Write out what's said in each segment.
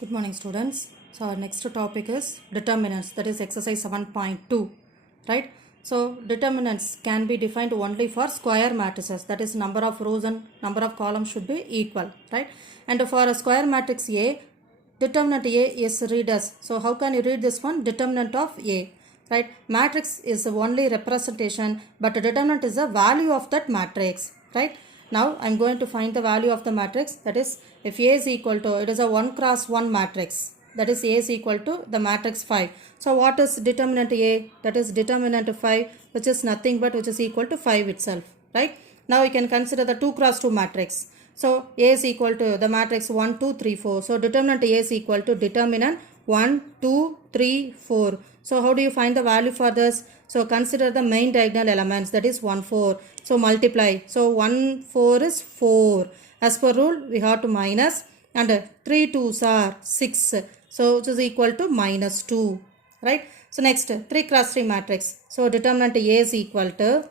Good morning, students. So our next topic is determinants, that is exercise 7.2, right? So determinants can be defined only for square matrices, that is number of rows and number of columns should be equal, right? And for a square matrix A, determinant A is read as, so how can you read this one? Determinant of A, right? Matrix is the only representation, but the determinant is the value of that matrix, right? Now I am going to find the value of the matrix, that is if A is equal to, it is a 1 cross 1 matrix, that is A is equal to the matrix 5. So what is determinant A? That is determinant 5, which is nothing but which is equal to 5 itself, right? Now we can consider the 2 cross 2 matrix. So A is equal to the matrix 1, 2, 3, 4. So determinant A is equal to determinant 1, 2, 3, 4. So how do you find the value for this? So consider the main diagonal elements, that is 1, 4. So multiply. So 1, 4 is 4. As per rule, we have to minus, and 3 2s are 6. So which is equal to minus 2. Right? So next 3 cross 3 matrix. So determinant A is equal to,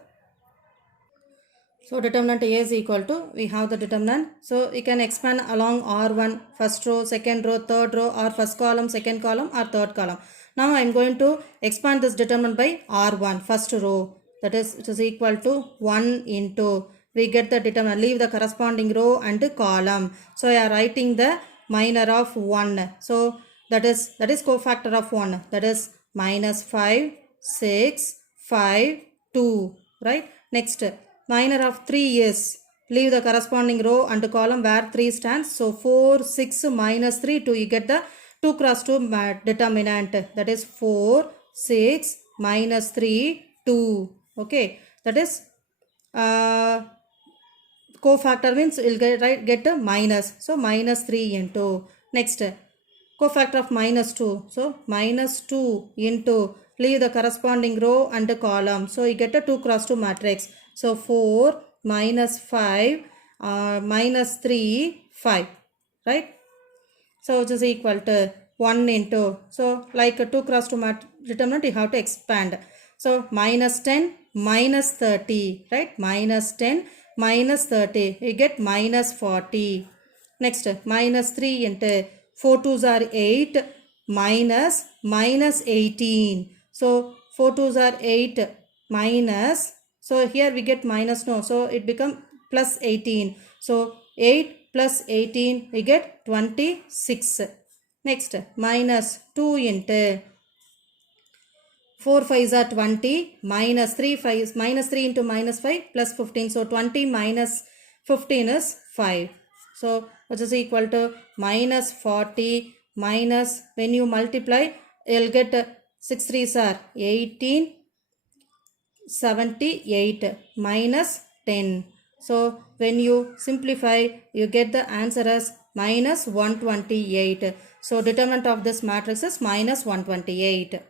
so determinant A is equal to, we have the determinant. So you can expand along R1, first row, second row, third row, or first column, second column, or third column. Now I am going to expand this determinant by R1, first row. That is, it is equal to 1 into, we get the determinant, leave the corresponding row and column. So I am writing the minor of 1. So that is cofactor of 1. That is minus 5, 6, 5, 2. Right? Next, minor of 3 is, leave the corresponding row and column where 3 stands. So 4, 6 minus 3, 2. You get the 2 cross 2 determinant. That is 4, 6 minus 3, 2. Okay. That is cofactor means you'll get a minus. So minus 3 into. Next, cofactor of minus 2. So minus 2 into, leave the corresponding row and column. So you get a 2 cross 2 matrix. So 4 minus 5 minus 3, 5. Right? So which is equal to 1 into. So like a 2 cross 2 determinant, you have to expand. So minus 10 minus 30. Right? Minus 10 minus 30. You get minus 40. Next, minus 3 into 4 2s are 8 minus 18. So 4 2s are 8 minus, so here we get minus, no, so it becomes plus 18. So 8 plus 18 we get 26. Next, minus 2 into 4 5s are 20 minus 3 5 minus 3 into minus 5 plus 15. So 20 minus 15 is 5. So which is equal to minus 40 minus, when you multiply you'll get 6 3s are 18 78 minus 10. So when you simplify, you get the answer as minus 128. So determinant of this matrix is minus 128.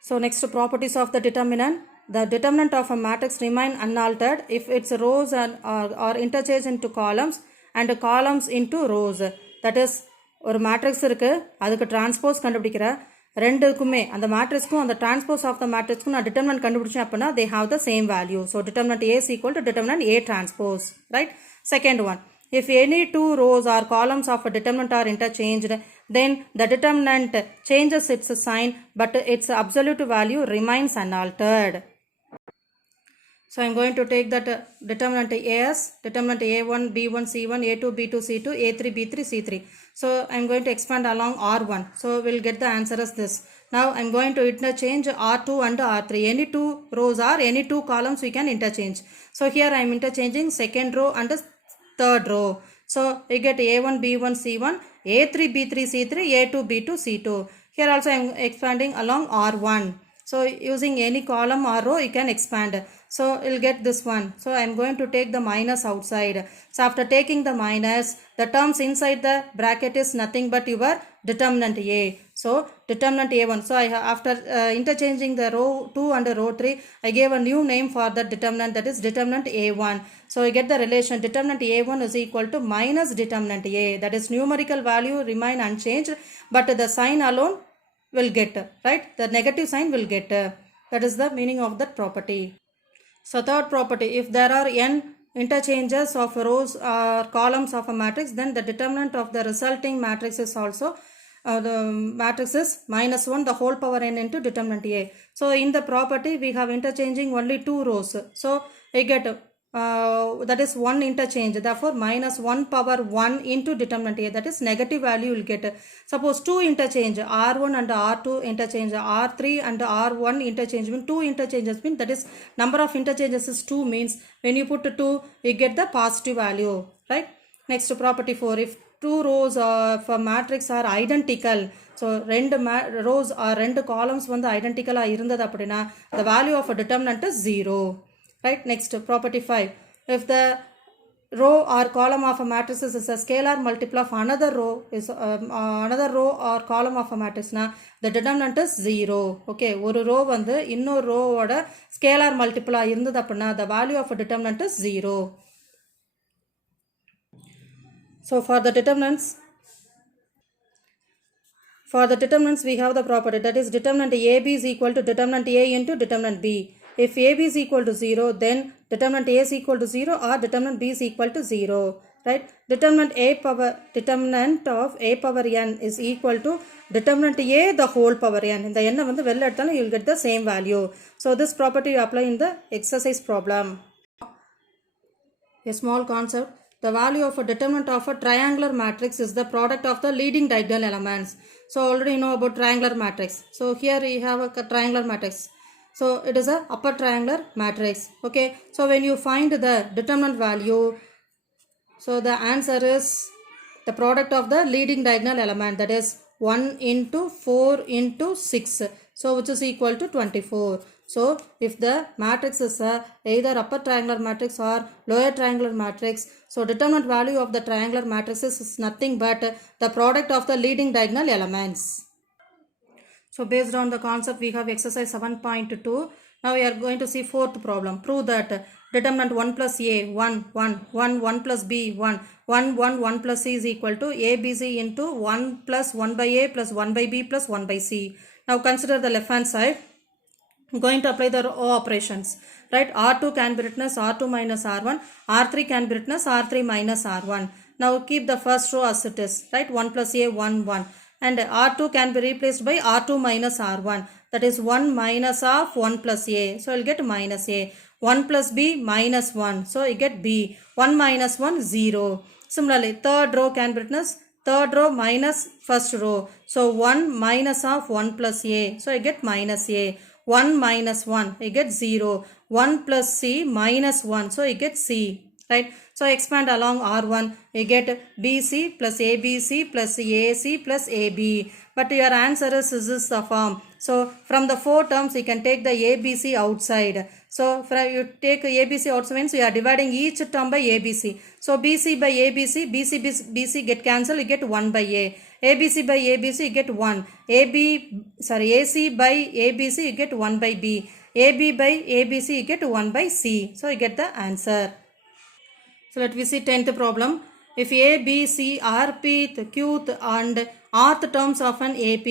So next, properties of the determinant. The determinant of a matrix remain unaltered if its rows are interchanged into columns and columns into rows. That is, ஒரு matrix இருக்குது, அதுக்கு transpose கண்டுபிடிக்கிறேன். ரெண்டுக்குமே அந்த மேட்ரிக்ஸ்க்கும் அந்த transpose of the மேட்ரிக்ஸ்க்கும் நான் determinant கண்டுபிடிச்சேன் அப்படின்னா they have the same value. So determinant A is equal to determinant A transpose. Right? Second one, if any two rows or columns of a determinant are interchanged, then the determinant changes its sign but its absolute value remains unaltered. So I am going to take that determinant A as determinant A1, B1, C1, A2, B2, C2, A3, B3, C3. So I am going to expand along R1. So we will get the answer as this. Now I am going to interchange R2 and R3. Any two rows or any two columns we can interchange. So here I am interchanging second row and third row. So you get A1, B1, C1, A3, B3, C3, A2, B2, C2. Here also I am expanding along R1. So using any column or row you can expand. So you'll get this one. So I am going to take the minus outside. So after taking the minus, the terms inside the bracket is nothing but your determinant A. So determinant A1. So after interchanging the row 2 and row 3, I gave a new name for the determinant, that is determinant A1. So you get the relation determinant A1 is equal to minus determinant A. That is numerical value remain unchanged, but the sign alone will get, right? The negative sign will get. That is the meaning of that property. So third property, if there are n interchanges of rows or columns of a matrix, then the determinant of the resulting matrix is also the matrix is minus 1 the whole power n into determinant A. So in the property we have interchanging only 2 rows. So we get that is 1 interchange, therefore minus 1 power 1 into determinant A, that is negative value you will get. Suppose 2 interchange, R1 and R2 interchange, R3 and R1 interchange, mean 2 interchanges mean that is number of interchanges is 2, means when you put 2 you get the positive value, right? Next property 4, if 2 rows of a matrix are identical, so ரெண்டு rows or ரெண்டு columns வந்து identical இருந்தது அப்படினா the value of a determinant is 0, right? Next property 5, if the row or column of a matrix is a scalar multiple of another row is another row or column of a matrix na the determinant is 0. Okay, ஒரு row வந்து இன்னொரு row ஓட scalar multiple இருந்தது அப்படினா the value of a determinant is 0. So for the determinants we have the property, that is determinant AB is equal to determinant A into determinant B. If AB is equal to 0, then determinant A is equal to 0 or determinant B is equal to 0, right? Determinant of A power n is equal to determinant A the whole power n. In the n வந்து வெளில எடுத்தாலும் you will get the same value. So this property you apply in the exercise problem. A small concept. The value of a determinant of a triangular matrix is the product of the leading diagonal elements. So already you know about triangular matrix. So here we have a triangular matrix. So it is a upper triangular matrix. Okay. So when you find the determinant value, so the answer is the product of the leading diagonal element, that is 1 into 4 into 6. So which is equal to 24. So if the matrix is either upper triangular matrix or lower triangular matrix, so determinant value of the triangular matrices is nothing but the product of the leading diagonal elements. So based on the concept we have exercise 7.2. Now we are going to see fourth problem. Prove that determinant 1 plus A 1 1 1 1 plus B 1 1 1 1 plus C is equal to ABC into 1 plus 1 by A plus 1 by B plus 1 by C. Now consider the left hand side. I'm going to apply the row operations, right? R2 can be written as R2 minus R1, R3 can be written as R3 minus R1. Now keep the first row as it is, right? 1 plus A 1 1, and R2 can be replaced by R2 minus R1, that is 1 minus of 1 plus A, so I'll get minus A. 1 plus B minus 1, so I get B. 1 minus 1 0. Similarly third row can be written as third row minus first row, so 1 minus of 1 plus A, so I get minus A. 1 minus 1, I get 0. 1 plus C minus 1, so I get C, right? So expand along R1, you get BC plus ABC plus AC plus AB. But your answer is this the form. So from the 4 terms you can take the ABC outside. So you take ABC outside means you are dividing each term by ABC. So BC by ABC, BC get cancelled, you get 1 by A. ABC by ABC you get 1. AC by ABC you get 1 by B. AB by ABC you get 1 by C. So you get the answer. So let me see 10th problem. If A, B, C are pth, qth and rth terms of an AP,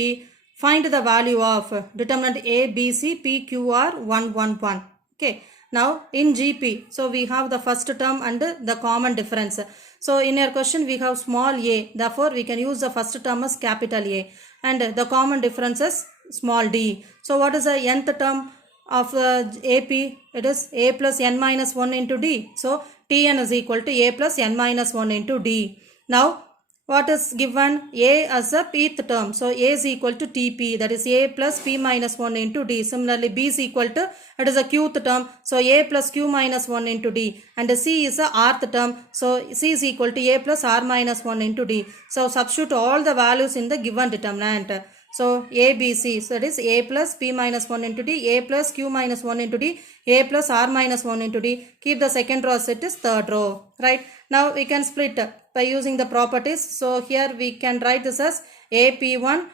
find the value of determinant A, B, C, P, Q, R 1 1 1. Okay. Now in GP, so we have the first term and the common difference. So in your question we have small a, therefore we can use the first term as capital A, and the common difference is small d. So what is the nth term of AP? It is A plus n minus 1 into D. So Tn is equal to A plus n minus 1 into D. Now what is given? A as a pth term, so A is equal to Tp, that is A plus P minus 1 into D. Similarly B is equal to, it is a qth term, so A plus Q minus 1 into D, and C is a rth term, so C is equal to A plus R minus 1 into D. So substitute all the values in the given determinant. So A, B, C, so it is A plus P minus 1 into D, A plus Q minus 1 into D, A plus R minus 1 into D. Keep the second row as it is third row, right? Now we can split by using the properties. So here we can write this as AP1,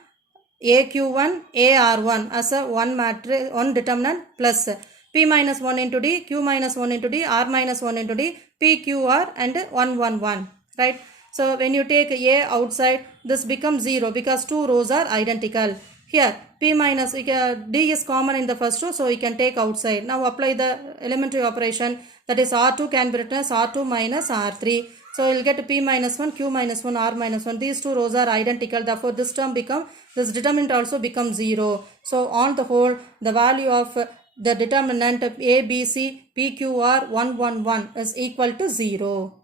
AQ1, AR1 as a one matrix, one determinant, plus P minus 1 into D, Q minus 1 into D, R minus 1 into D, PQR and 1 1 1, right? So when you take A outside, this becomes 0 because 2 rows are identical. Here P minus D is common in the first row, so we can take outside. Now apply the elementary operation. that is R2 can be written as R2 minus R3. So we'll get P minus 1, Q minus 1, R minus 1. These two rows are identical. Therefore, this determinant also becomes 0. So on the whole, the value of the determinant of A, B, C, P, Q, R 1, 1, 1 is equal to 0.